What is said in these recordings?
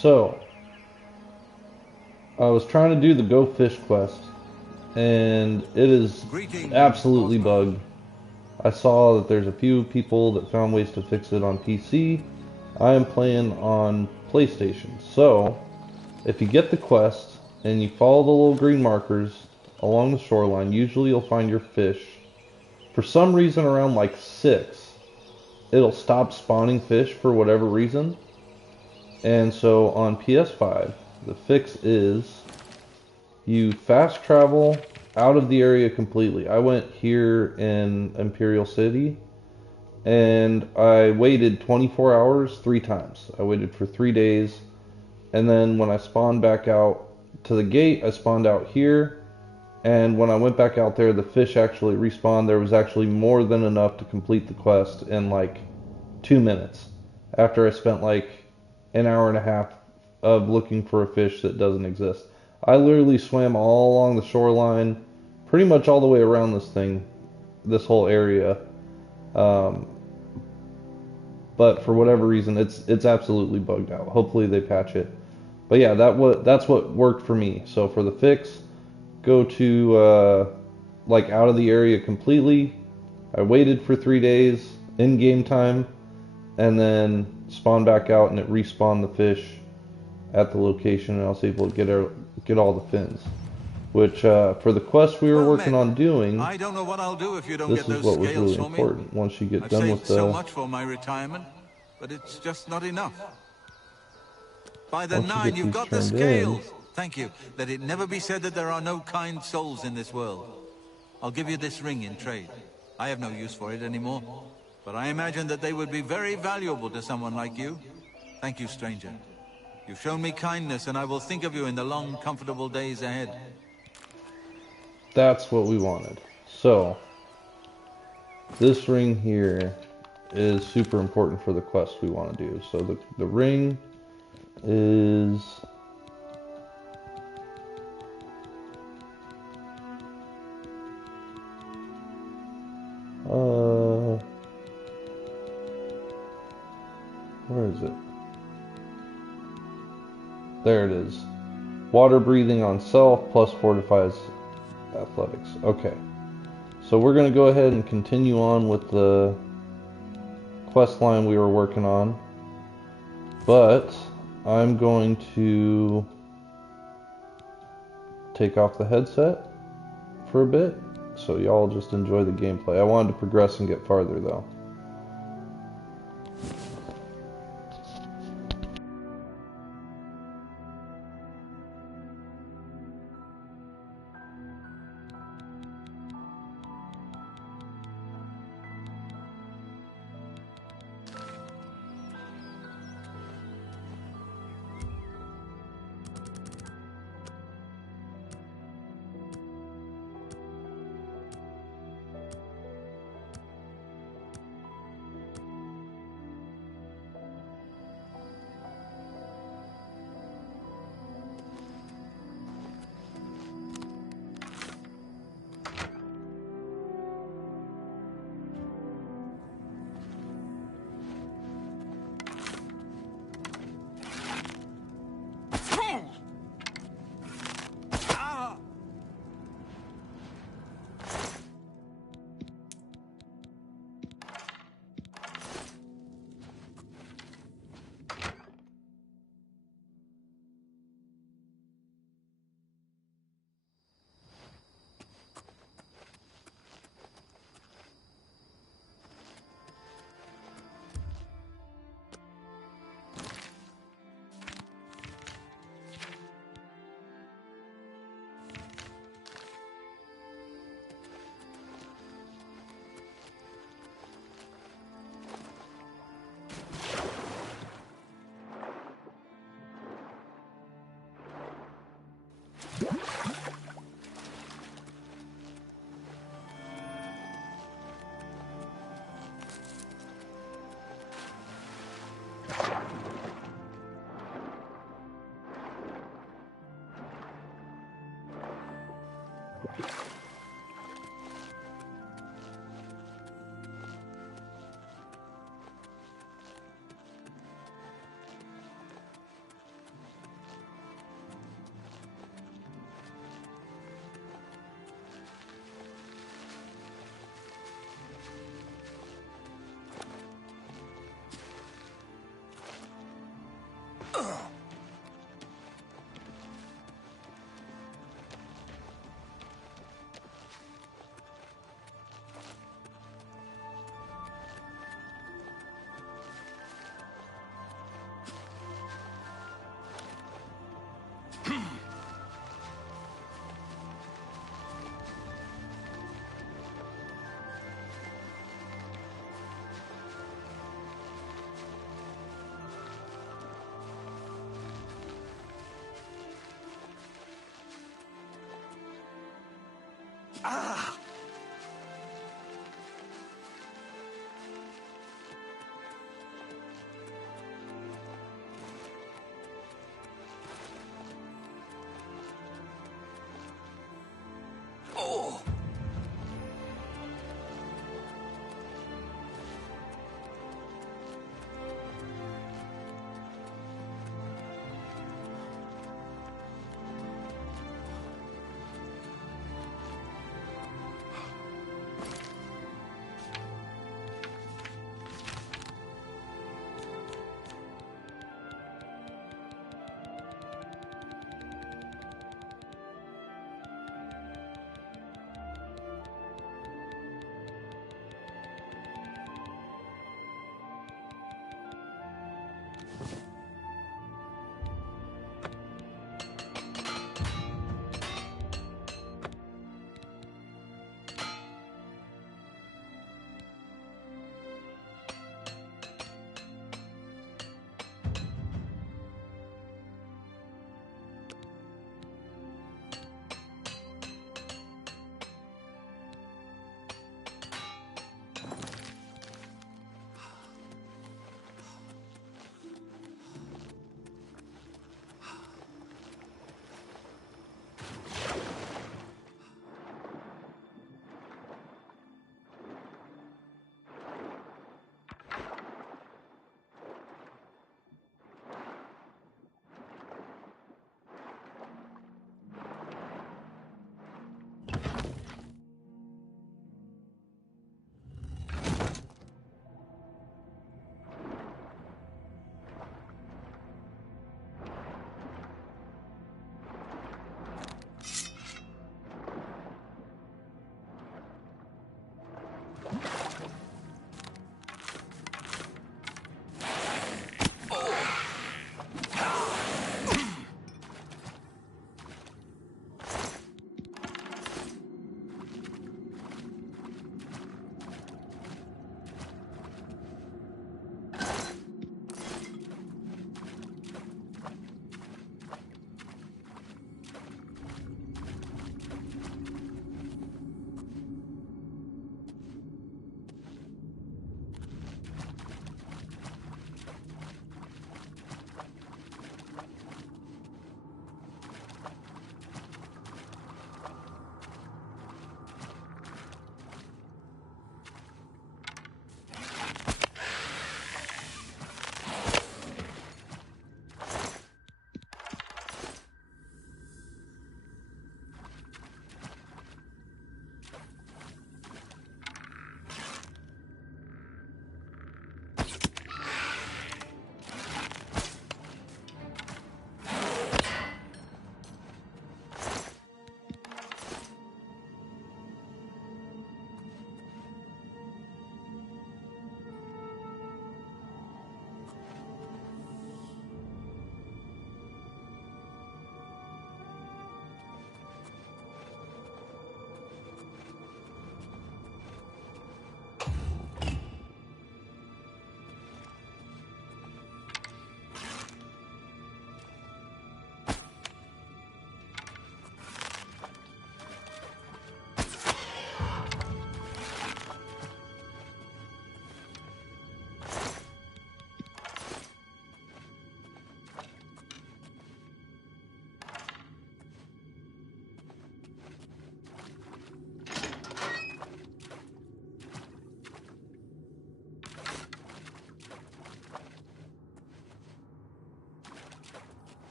So, I was trying to do the Go Fish quest, and it is absolutely bugged. I saw that there's a few people that found ways to fix it on PC. I am playing on PlayStation. So, if you get the quest and you follow the little green markers along the shoreline, usually you'll find your fish. For some reason, around like 6, it'll stop spawning fish for whatever reason. And so on PS5, the fix is you fast travel out of the area completely. I went here in Imperial City and I waited 24 hours 3 times. I waited for 3 days, and then when I spawned back out to the gate, I spawned out here, and when I went back out there, the fish actually respawned. There was actually more than enough to complete the quest in like 2 minutes after I spent like an hour and a half of looking for a fish that doesn't exist. I literally swam all along the shoreline, pretty much all the way around this thing, this whole area. Um, but for whatever reason, it's absolutely bugged out. Hopefully they patch it. But yeah, that's what worked for me. So for the fix, go to like out of the area completely. I waited for 3 days in game time, and then spawned back out, and it respawned the fish at the location, and I was able to get all the fins. Which for the quest we were Well working met. on doing, I don't know what I'll do if you don't this get is those what was scales really for me. important. Once you get I've done saved with so the much for my retirement, but it's just not enough. By the once you 9, get you've these got the turned in, scales. Thank you. Let it never be said that there are no kind souls in this world. I'll give you this ring in trade. I have no use for it anymore, but I imagine that they would be very valuable to someone like you. Thank you, stranger. You've shown me kindness, and I will think of you in the long, comfortable days ahead. that's what we wanted. So this ring here is super important for the quest we want to do. So the ring is where is it? There it is. Water breathing on self plus fortifies athletics. Okay. So we're going to go ahead and continue on with the quest line we were working on. But I'm going to take off the headset for a bit, so y'all just enjoy the gameplay. I wanted to progress and get farther though. Ah! Oh!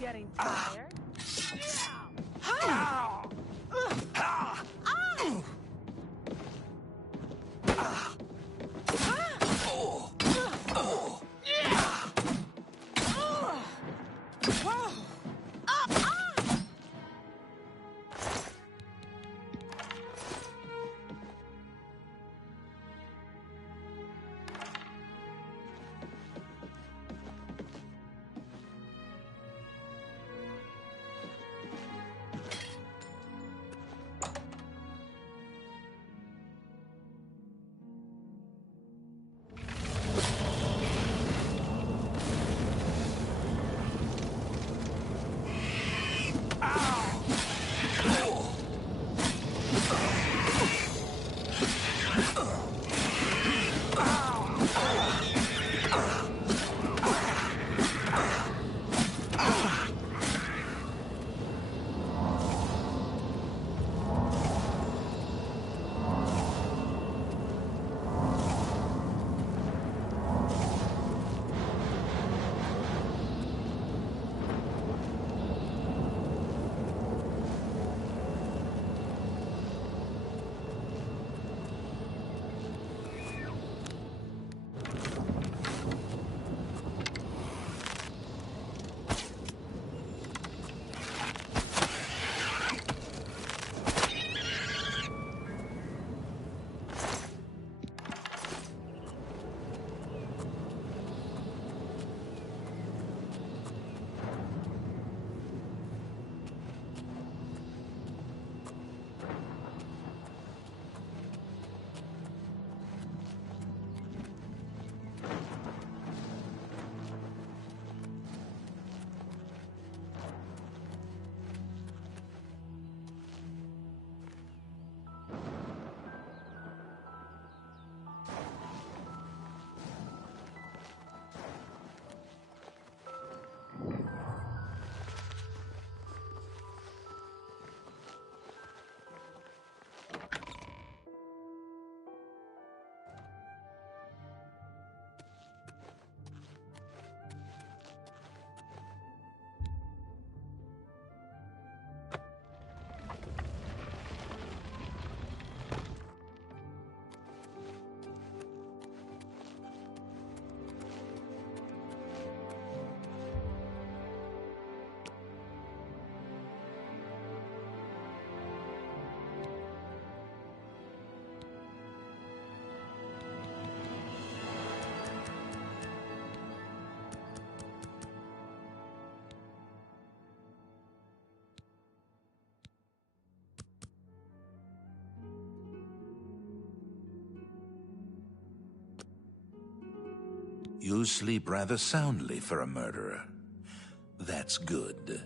Getting tired? You sleep rather soundly for a murderer. That's good.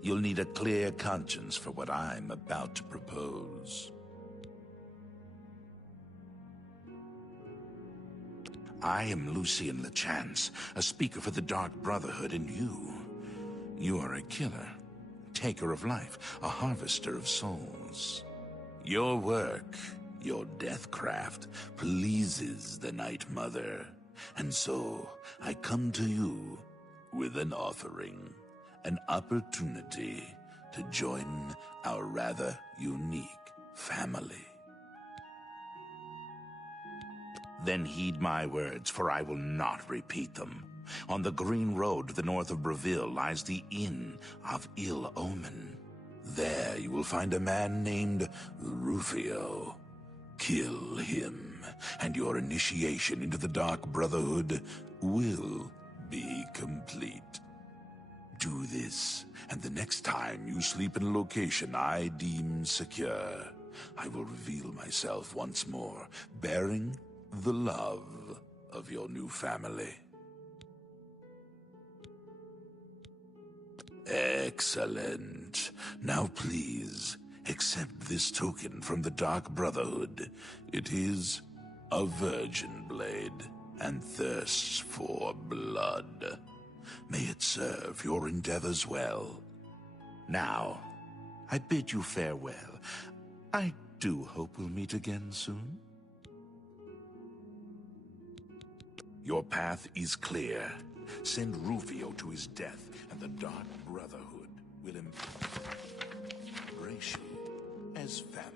You'll need a clear conscience for what I'm about to propose. I am Lucian LeChance, a speaker for the Dark Brotherhood, and you are a killer, taker of life, a harvester of souls. Your work, your deathcraft, pleases the Night Mother, and so I come to you with an offering, an opportunity to join our rather unique family. Then heed my words, for I will not repeat them. On the green road to the north of Breville lies the Inn of Ill Omen. There you will find a man named Rufio. Kill him, and your initiation into the Dark Brotherhood will be complete. Do this, and the next time you sleep in a location I deem secure, I will reveal myself once more, bearing the love of your new family. Excellent. Now please, accept this token from the Dark Brotherhood. It is a virgin blade and thirsts for blood. May it serve your endeavors well. Now, I bid you farewell. I do hope we'll meet again soon. Your path is clear. Send Rufio to his death, and the Dark Brotherhood will embrace you as family.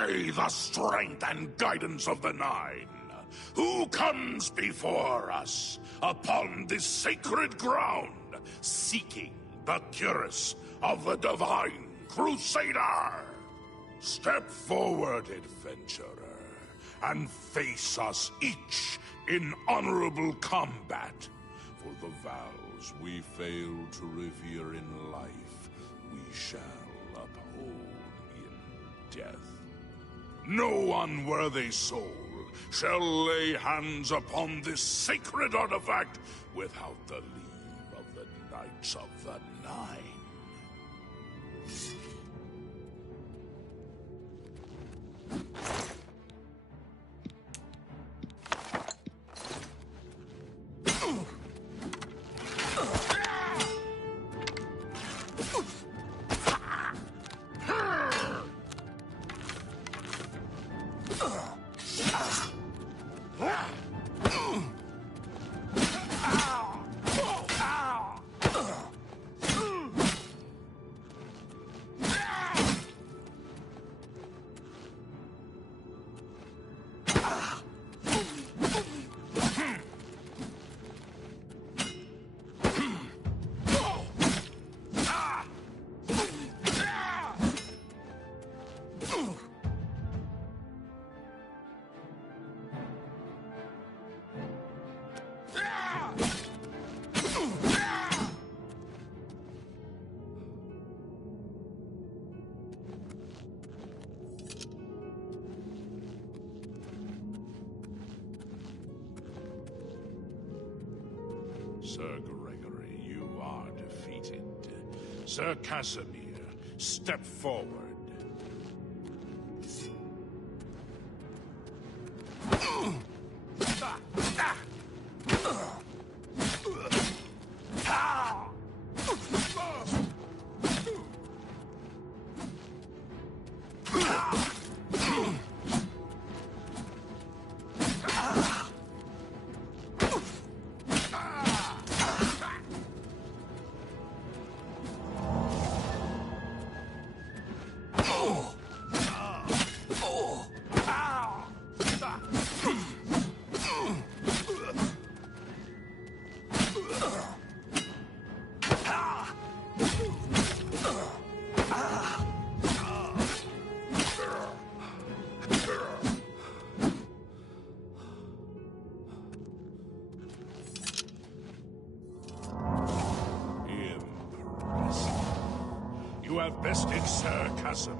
By the strength and guidance of the Nine, who comes before us upon this sacred ground, seeking the cuirass of the Divine Crusader? Step forward, adventurer, and face us each in honorable combat. For the vows we fail to revere in life, we shall uphold in death. No unworthy soul shall lay hands upon this sacred artifact without the leave of the Knights of the Nine. Sir Gregory, you are defeated. Sir Casimir, step forward. You have bested Sir Casimir.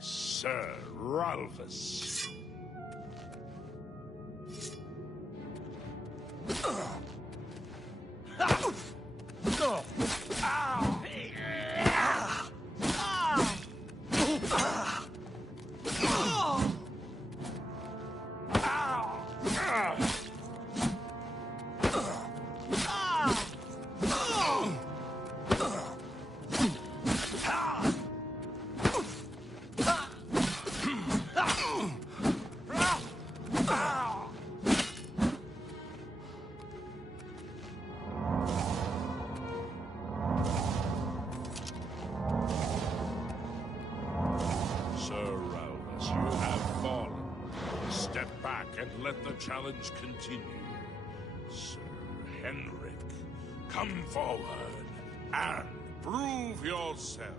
Sir Ralphus. And let the challenge continue. Sir Henrik, come forward and prove yourself.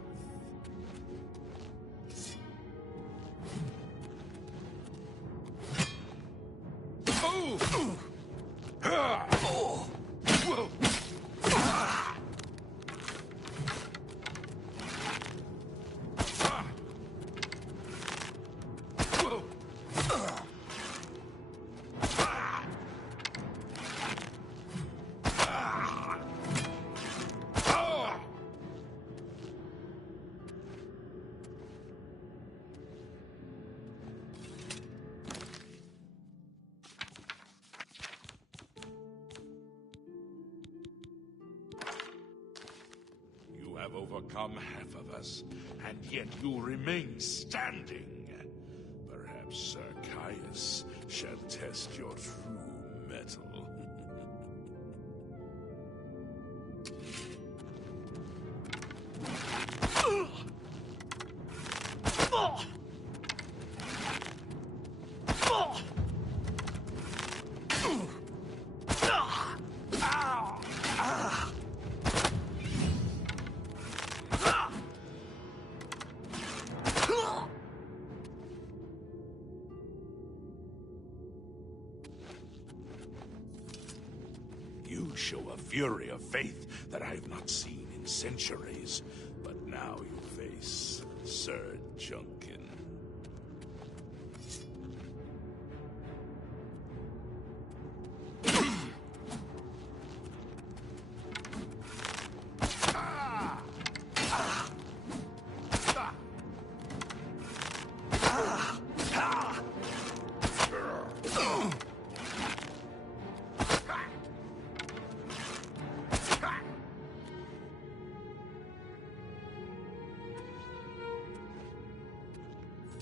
have overcome half of us, and yet you remain standing. Perhaps Sir Caius shall test your true mettle. You show a fury of faith that I have not seen in centuries, but now you face Sir Junkin.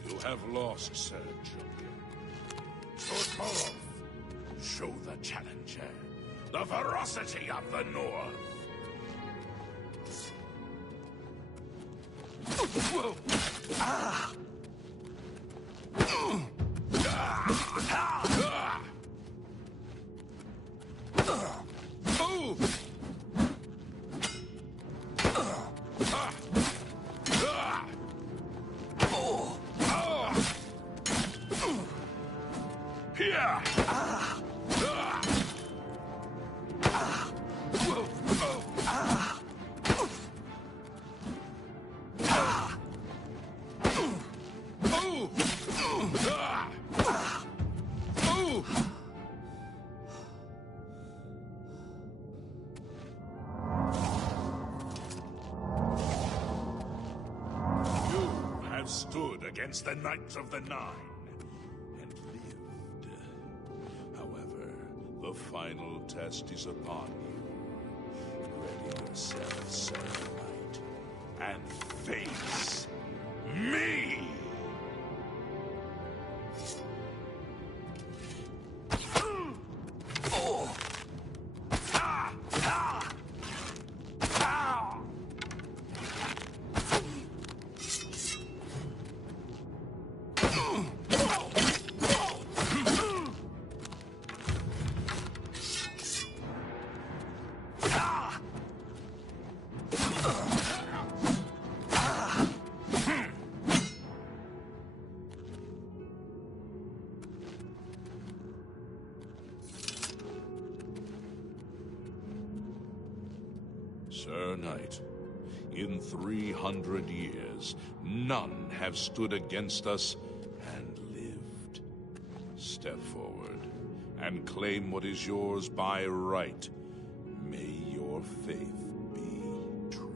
You have lost, Sir Junkin. Tortorov, show the challenger the ferocity of the North. Whoa. Ah. Stood against the Knights of the Nine and lived. However, the final test is upon you. Ready yourself, Sir Knight, and face me! Sir Knight, in 300 years, none have stood against us and lived. Step forward and claim what is yours by right. May your faith be true.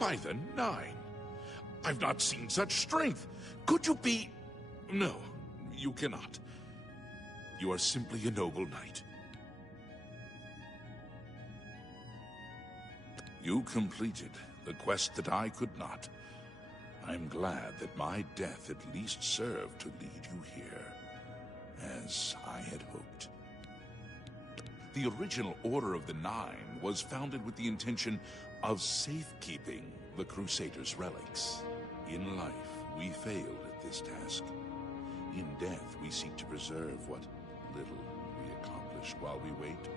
By the Nine! I've not seen such strength! Could you be... No, you cannot. You are simply a noble knight. You completed the quest that I could not. I'm glad that my death at least served to lead you here, as I had hoped. The original Order of the Nine was founded with the intention of safekeeping the Crusaders' relics. In life, we failed at this task. In death, we seek to preserve what little we accomplished while we wait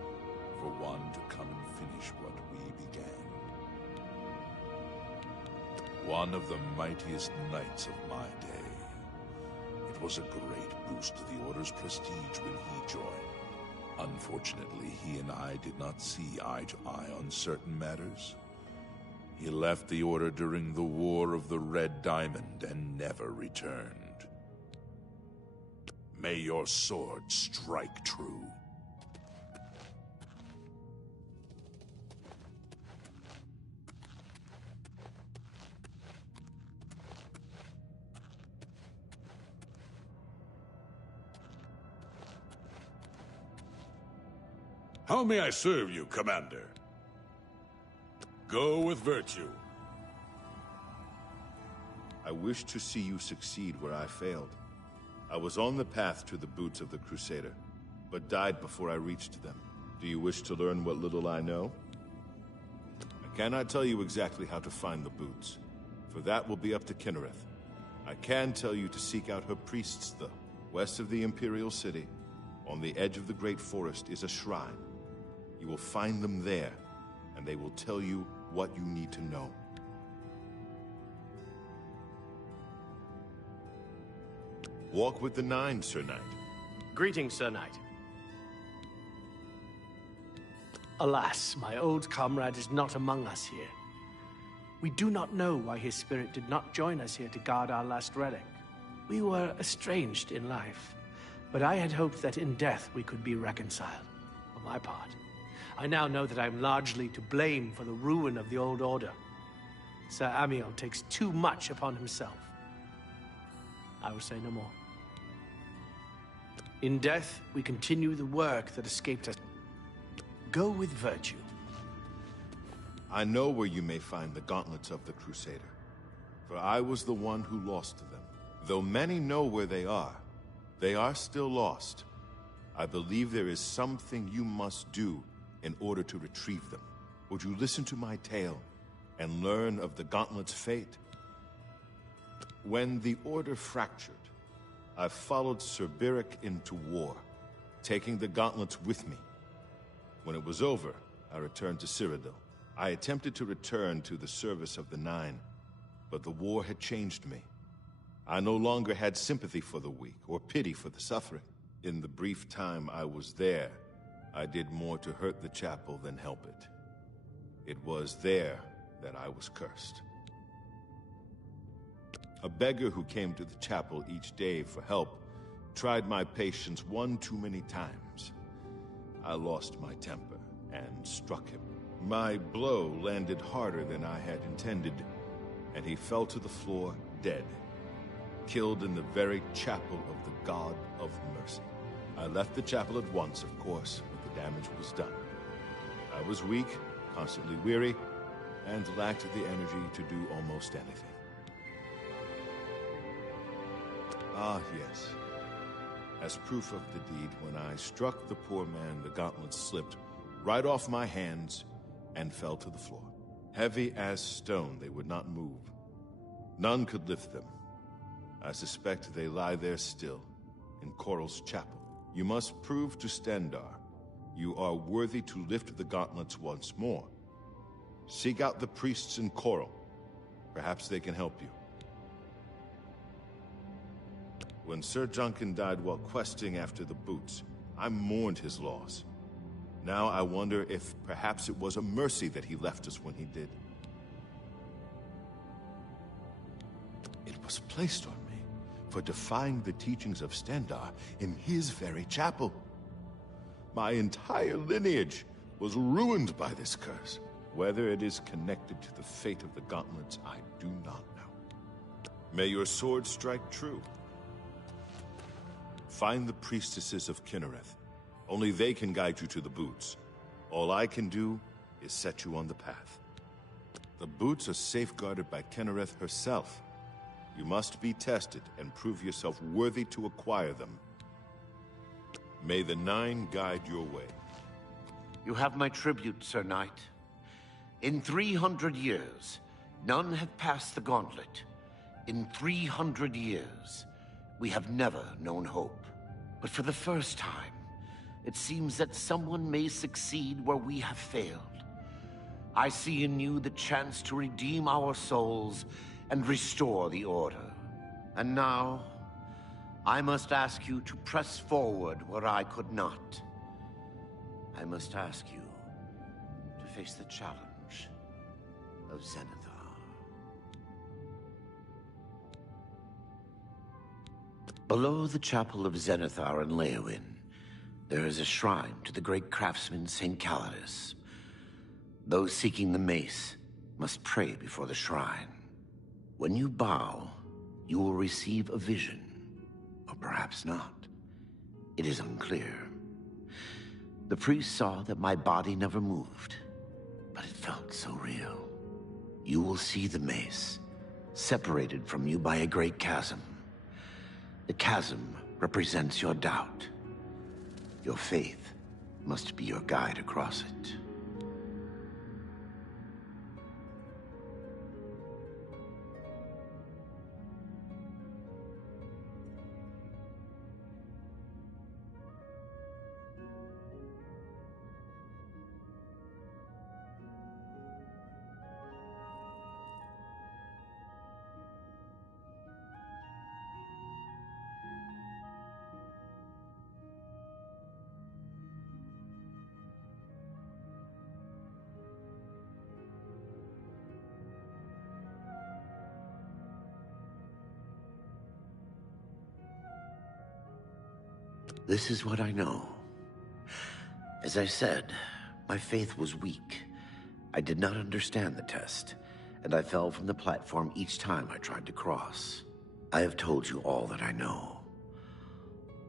for one to come and finish what we began. One of the mightiest knights of my day. It was a great boost to the Order's prestige when he joined. Unfortunately, he and I did not see eye to eye on certain matters. He left the Order during the War of the Red Diamond and never returned. May your sword strike true. How may I serve you, Commander? Go with virtue. I wish to see you succeed where I failed. I was on the path to the boots of the Crusader, but died before I reached them. Do you wish to learn what little I know? I cannot tell you exactly how to find the boots, for that will be up to Kinnereth. I can tell you to seek out her priests, though. West of the Imperial City, on the edge of the Great Forest, is a shrine. You will find them there, and they will tell you what you need to know. Walk with the Nine, Sir Knight. Greetings, Sir Knight. Alas, my old comrade is not among us here. We do not know why his spirit did not join us here to guard our last relic. We were estranged in life, but I had hoped that in death we could be reconciled. For my part, I now know that I am largely to blame for the ruin of the old order. Sir Amiel takes too much upon himself. I will say no more. In death, we continue the work that escaped us. Go with virtue. I know where you may find the gauntlets of the Crusader, for I was the one who lost them. Though many know where they are still lost. I believe there is something you must do in order to retrieve them. Would you listen to my tale and learn of the gauntlet's fate? When the Order fractured, I followed Sir Beric into war, taking the gauntlets with me. When it was over, I returned to Cyrodiil. I attempted to return to the service of the Nine, but the war had changed me. I no longer had sympathy for the weak or pity for the suffering. In the brief time I was there, I did more to hurt the chapel than help it. It was there that I was cursed. A beggar who came to the chapel each day for help tried my patience one too many times. I lost my temper and struck him. My blow landed harder than I had intended, and he fell to the floor dead, killed in the very chapel of the God of Mercy. I left the chapel at once, of course, when the damage was done. I was weak, constantly weary, and lacked the energy to do almost anything. Ah, yes. As proof of the deed, when I struck the poor man, the gauntlets slipped right off my hands and fell to the floor. Heavy as stone, they would not move. None could lift them. I suspect they lie there still, in Coral's chapel. You must prove to Stendarr you are worthy to lift the gauntlets once more. Seek out the priests in Coral. Perhaps they can help you. When Sir Juncan died while questing after the boots, I mourned his loss. Now I wonder if perhaps it was a mercy that he left us when he did. It was placed on me for defying the teachings of Stendarr in his very chapel. My entire lineage was ruined by this curse. Whether it is connected to the fate of the gauntlets, I do not know. May your sword strike true. Find the priestesses of Kinnereth. Only they can guide you to the boots. All I can do is set you on the path. The boots are safeguarded by Kinnereth herself. You must be tested and prove yourself worthy to acquire them. May the Nine guide your way. You have my tribute, Sir Knight. In 300 years, none have passed the gauntlet. In 300 years, we have never known hope. But for the first time, it seems that someone may succeed where we have failed. I see in you the chance to redeem our souls and restore the Order. And now, I must ask you to press forward where I could not. I must ask you to face the challenge of Zenithar. Below the chapel of Zenithar in Leowyn, there is a shrine to the great craftsman St. Calidus. Those seeking the mace must pray before the shrine. When you bow, you will receive a vision, or perhaps not. It is unclear. The priest saw that my body never moved, but it felt so real. You will see the mace, separated from you by a great chasm. The chasm represents your doubt. Your faith must be your guide across it. This is what I know. As I said, my faith was weak. I did not understand the test, and I fell from the platform each time I tried to cross. I have told you all that I know.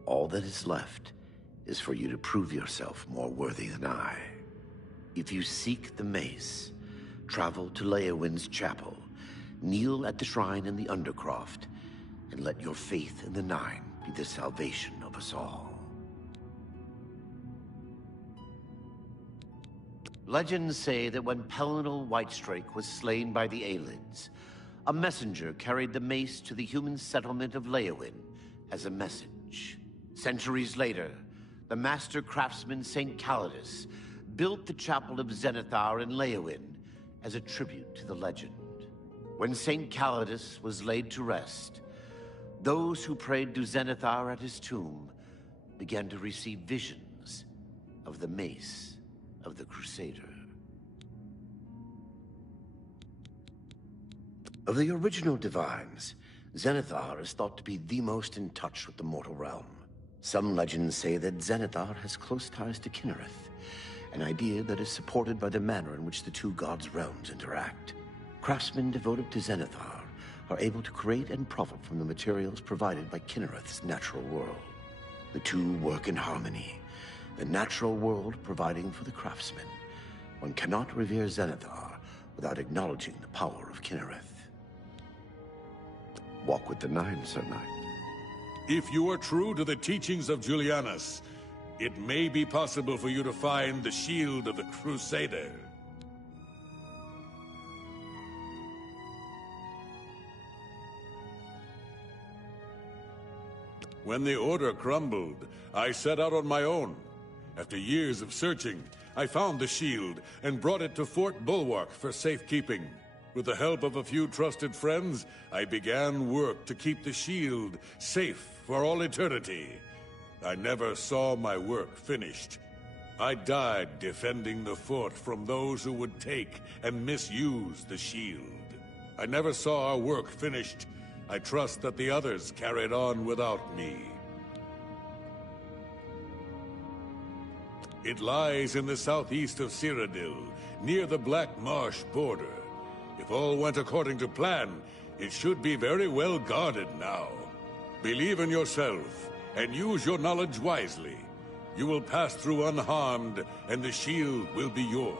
All that is left is for you to prove yourself more worthy than I. If you seek the mace, travel to Leowyn's chapel, kneel at the shrine in the Undercroft, and let your faith in the Nine be the salvation of us all. Legends say that when Pelinal Whitestrake was slain by the Aelids, a messenger carried the mace to the human settlement of Leowyn as a message. Centuries later, the master craftsman St. Calidus built the chapel of Zenithar in Leowyn as a tribute to the legend. When St. Calidus was laid to rest, those who prayed to Zenithar at his tomb began to receive visions of the mace of the Crusader. Of the original divines, Zenithar is thought to be the most in touch with the mortal realm. Some legends say that Zenithar has close ties to Kinnereth, an idea that is supported by the manner in which the two gods' realms interact. Craftsmen devoted to Zenithar are able to create and profit from the materials provided by Kinnereth's natural world. The two work in harmony, the natural world providing for the craftsmen. One cannot revere Zenithar without acknowledging the power of Kinnereth. Walk with the Nine, Sir Knight. If you are true to the teachings of Julianus, it may be possible for you to find the shield of the Crusader. When the Order crumbled, I set out on my own. After years of searching, I found the shield and brought it to Fort Bulwark for safekeeping. With the help of a few trusted friends, I began work to keep the shield safe for all eternity. I never saw my work finished. I died defending the fort from those who would take and misuse the shield. I never saw our work finished. I trust that the others carried on without me. It lies in the southeast of Cyrodiil, near the Black Marsh border. If all went according to plan, it should be very well guarded now. Believe in yourself, and use your knowledge wisely. You will pass through unharmed, and the shield will be yours.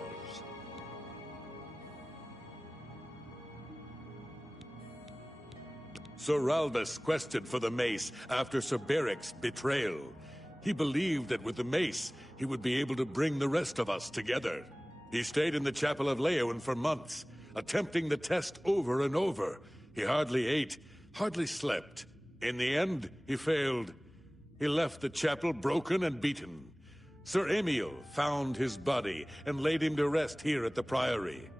Sir Ralvis quested for the mace after Sir Beric's betrayal. He believed that with the mace, he would be able to bring the rest of us together. He stayed in the Chapel of Leyawiin for months, attempting the test over and over. He hardly ate, hardly slept. In the end, he failed. He left the chapel broken and beaten. Sir Emil found his body and laid him to rest here at the Priory.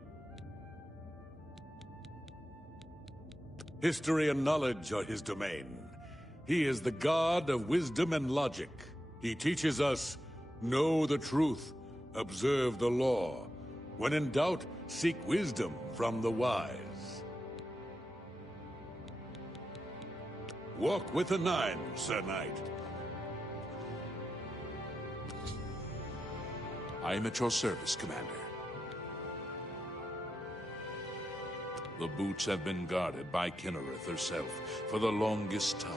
History and knowledge are his domain. He is the god of wisdom and logic. He teaches us, know the truth, observe the law. When in doubt, seek wisdom from the wise. Walk with the Nine, Sir Knight. I am at your service, Commander. The boots have been guarded by Kinnereth herself for the longest time.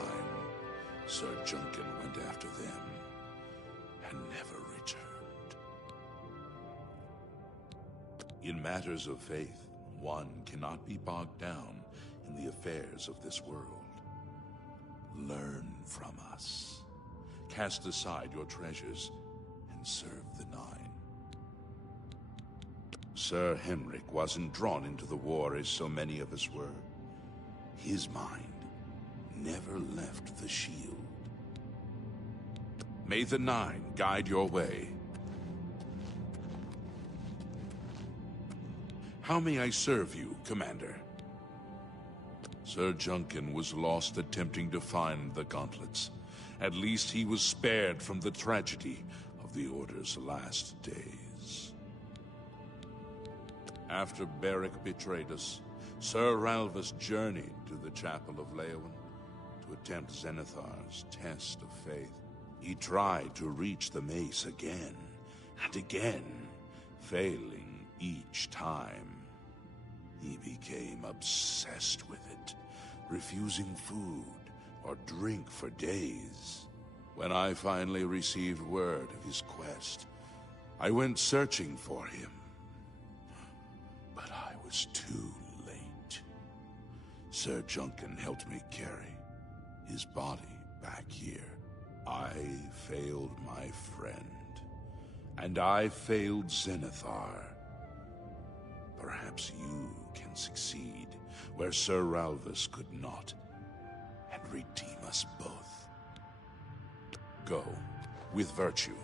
Sir Junkin went after them and never returned. In matters of faith, one cannot be bogged down in the affairs of this world. Learn from us. Cast aside your treasures and serve the Nine. Sir Henrik wasn't drawn into the war as so many of us were. His mind never left the shield. May the Nine guide your way. How may I serve you, Commander? Sir Junkin was lost attempting to find the gauntlets. At least he was spared from the tragedy of the Order's last days. After Beric betrayed us, Sir Ralvis journeyed to the Chapel of Leyawiin to attempt Zenithar's test of faith. He tried to reach the mace again and again, failing each time. He became obsessed with it, refusing food or drink for days. When I finally received word of his quest, I went searching for him. But I was too late. Sir Junkin helped me carry his body back here. I failed my friend, and I failed Zenithar. Perhaps you can succeed where Sir Ralvis could not, and redeem us both. Go with virtue.